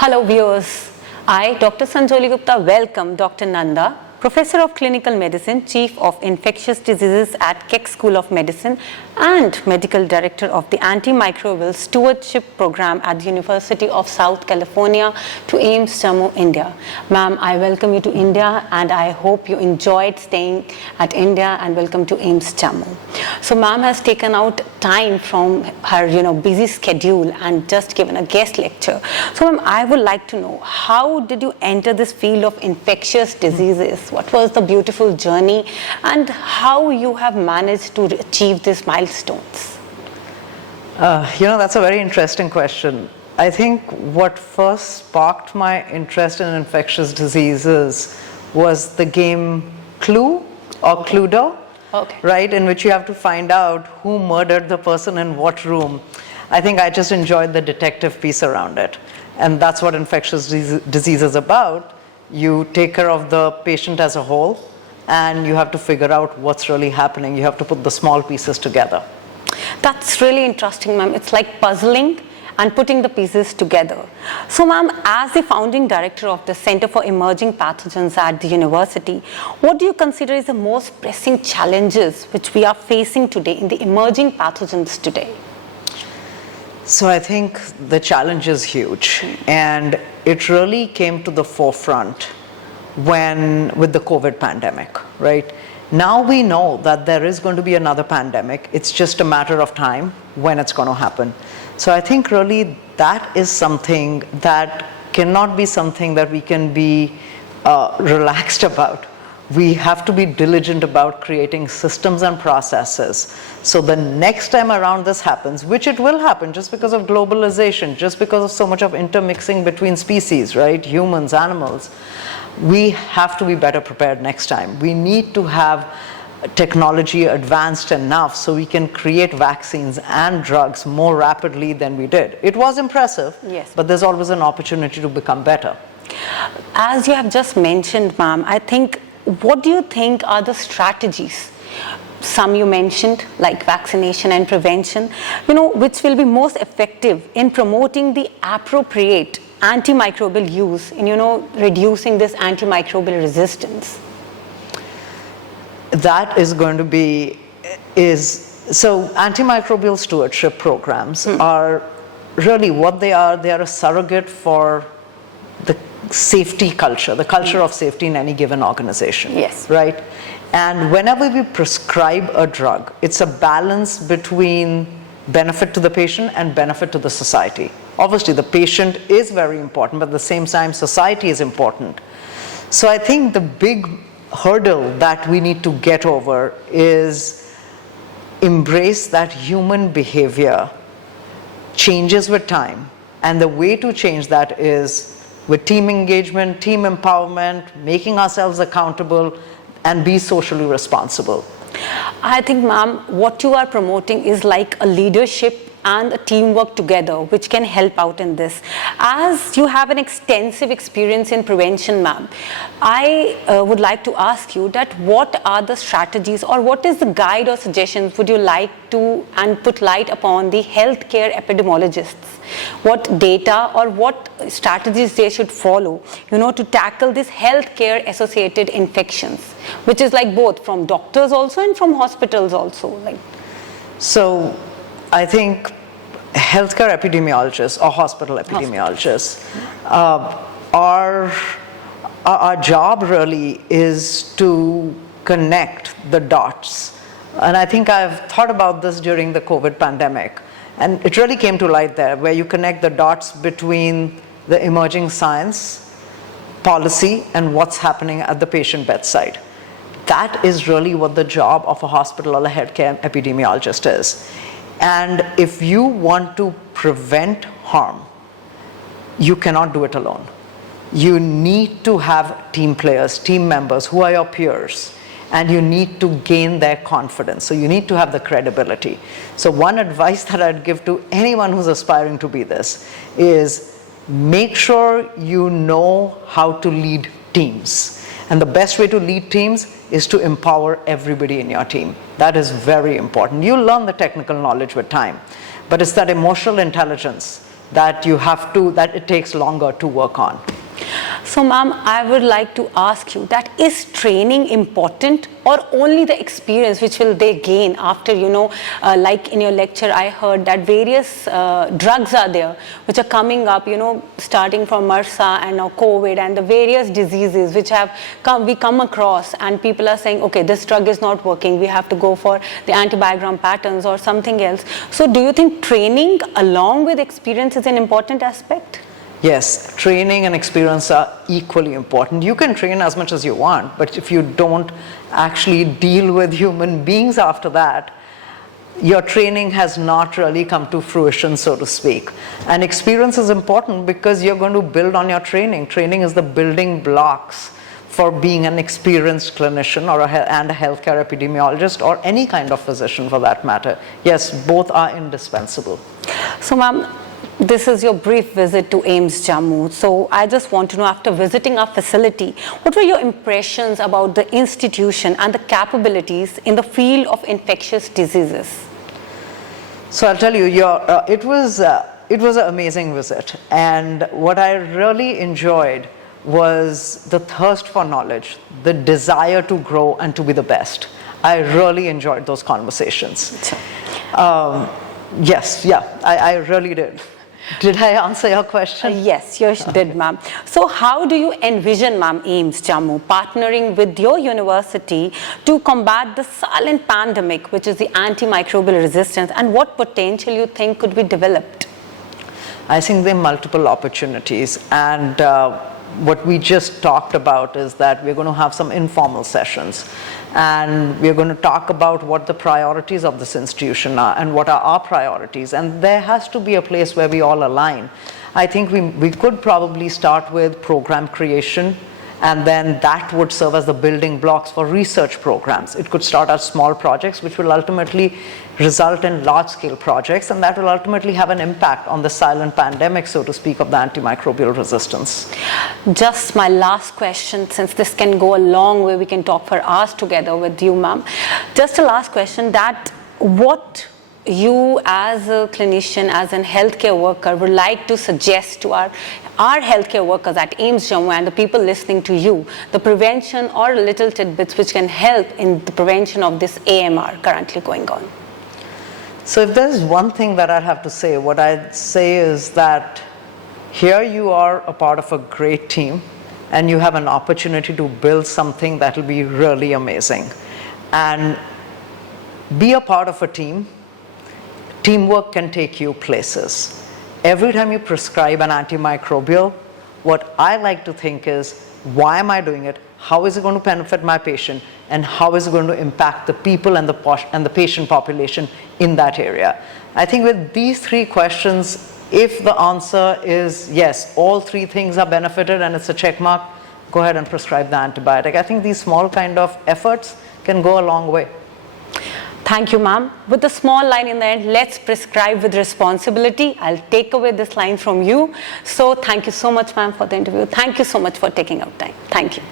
Hello viewers, I, Dr. Sanjoli Gupta, welcome Dr. Nanda, Professor of Clinical Medicine, Chief of Infectious Diseases at Keck School of Medicine and Medical Director of the Antimicrobial Stewardship Program at the University of South California to AIIMS Jammu, India. Ma'am, I welcome you to India and I hope you enjoyed staying at India and welcome to AIIMS Jammu. So ma'am has taken out time from her busy schedule and just given a guest lecture. So ma'am, I would like to know, how did you enter this field of infectious diseases? What was the beautiful journey and how you have managed to achieve these milestones? That's a very interesting question. I think what first sparked my interest in infectious diseases was the game Clue or Cluedo, right, in which you have to find out who murdered the person in what room. I think I just enjoyed the detective piece around it. And that's what infectious disease is about. You take care of the patient as a whole, and you have to figure out what's really happening. You have to put the small pieces together. That's really interesting, ma'am. It's like puzzling and putting the pieces together. So, ma'am, as the founding director of the Center for Emerging Pathogens at the university, what do you consider is the most pressing challenges which we are facing today in the emerging pathogens today? So I think the challenge is huge, and it really came to the forefront with the COVID pandemic, right? Now we know that there is going to be another pandemic. It's just a matter of time when it's going to happen. So I think really that is something that cannot be something that we can be relaxed about. We have to be diligent about creating systems and processes. So the next time around this happens, which it will happen just because of globalization, just because of so much of intermixing between species, right? Humans, animals. We have to be better prepared next time. We need to have technology advanced enough so we can create vaccines and drugs more rapidly than we did. It was impressive, yes, but there's always an opportunity to become better. As you have just mentioned, ma'am, I think, what do you think are the strategies? Some you mentioned, like vaccination and prevention, which will be most effective in promoting the appropriate antimicrobial use in, reducing this antimicrobial resistance? That is going to be, so antimicrobial stewardship programs are really what they are. They are a surrogate for the safety culture, the culture of safety in any given organization. Yes. Right? And whenever we prescribe a drug, it's a balance between benefit to the patient and benefit to the society. Obviously, the patient is very important, but at the same time, society is important. So I think the big hurdle that we need to get over is embrace that human behavior changes with time. And the way to change that is with team engagement, team empowerment, making ourselves accountable, and be socially responsible. I think, ma'am, what you are promoting is like a leadership and a teamwork together, which can help out in this. As you have an extensive experience in prevention, ma'am, I would like to ask you that what are the strategies or what is the guide or suggestions would you like to and put light upon the healthcare epidemiologists? What data or what strategies they should follow, to tackle this healthcare associated infections, which is like both from doctors also and from hospitals also. So I think healthcare epidemiologists or hospital epidemiologists, our job really is to connect the dots. And I think I've thought about this during the COVID pandemic. And it really came to light there, where you connect the dots between the emerging science, policy, and what's happening at the patient bedside. That is really what the job of a hospital or a healthcare epidemiologist is. And if you want to prevent harm, you cannot do it alone. You need to have team players, team members who are your peers, and you need to gain their confidence. So you need to have the credibility. So one advice that I'd give to anyone who's aspiring to be this is make sure you know how to lead teams. And the best way to lead teams is to empower everybody in your team. That is very important. You'll learn the technical knowledge with time, but it's that emotional intelligence that it takes longer to work on. So ma'am, I would like to ask you that is training important or only the experience which will they gain after, like in your lecture I heard that various drugs are there which are coming up, starting from MRSA and now COVID and the various diseases which we come across, and people are saying, okay, this drug is not working, we have to go for the antibiogram patterns or something else. So do you think training along with experience is an important aspect? Yes, training and experience are equally important. You can train as much as you want, but if you don't actually deal with human beings after that, your training has not really come to fruition, so to speak. And experience is important because you're going to build on your training. Training is the building blocks for being an experienced clinician and a healthcare epidemiologist or any kind of physician for that matter. Yes, both are indispensable. So ma'am, this is your brief visit to AIIMS Jammu. So I just want to know, after visiting our facility, what were your impressions about the institution and the capabilities in the field of infectious diseases? So I'll tell you, it was an amazing visit. And what I really enjoyed was the thirst for knowledge, the desire to grow and to be the best. I really enjoyed those conversations. Yes, yeah, I really did. Did I answer your question? Yes, you did, ma'am. So how do you envision, ma'am, AIIMS Jammu partnering with your university to combat the silent pandemic, which is the antimicrobial resistance, and what potential you think could be developed? I think there are multiple opportunities, and what we just talked about is that we're going to have some informal sessions, and we're going to talk about what the priorities of this institution are and what are our priorities, and there has to be a place where we all align. I think we could probably start with program creation, and then that would serve as the building blocks for research programs. It could start as small projects which will ultimately result in large-scale projects, and that will ultimately have an impact on the silent pandemic, so to speak, of the antimicrobial resistance. Just my last question, since this can go a long way, we can talk for hours together with you, ma'am. Just a last question, that what you as a clinician, as a healthcare worker would like to suggest to our healthcare workers at AIIMS Jammu and the people listening to you, the prevention or little tidbits which can help in the prevention of this AMR currently going on? So if there's one thing that I'd have to say, what I'd say is that here you are a part of a great team and you have an opportunity to build something that will be really amazing. And be a part of a team. Teamwork can take you places. Every time you prescribe an antimicrobial, what I like to think is, why am I doing it? How is it going to benefit my patient? And how is it going to impact the people and the patient population in that area? I think with these three questions, if the answer is yes, all three things are benefited and it's a check mark, go ahead and prescribe the antibiotic. I think these small kind of efforts can go a long way. Thank you, ma'am. With the small line in the end, let's prescribe with responsibility. I'll take away this line from you. So thank you so much, ma'am, for the interview. Thank you so much for taking out time. Thank you.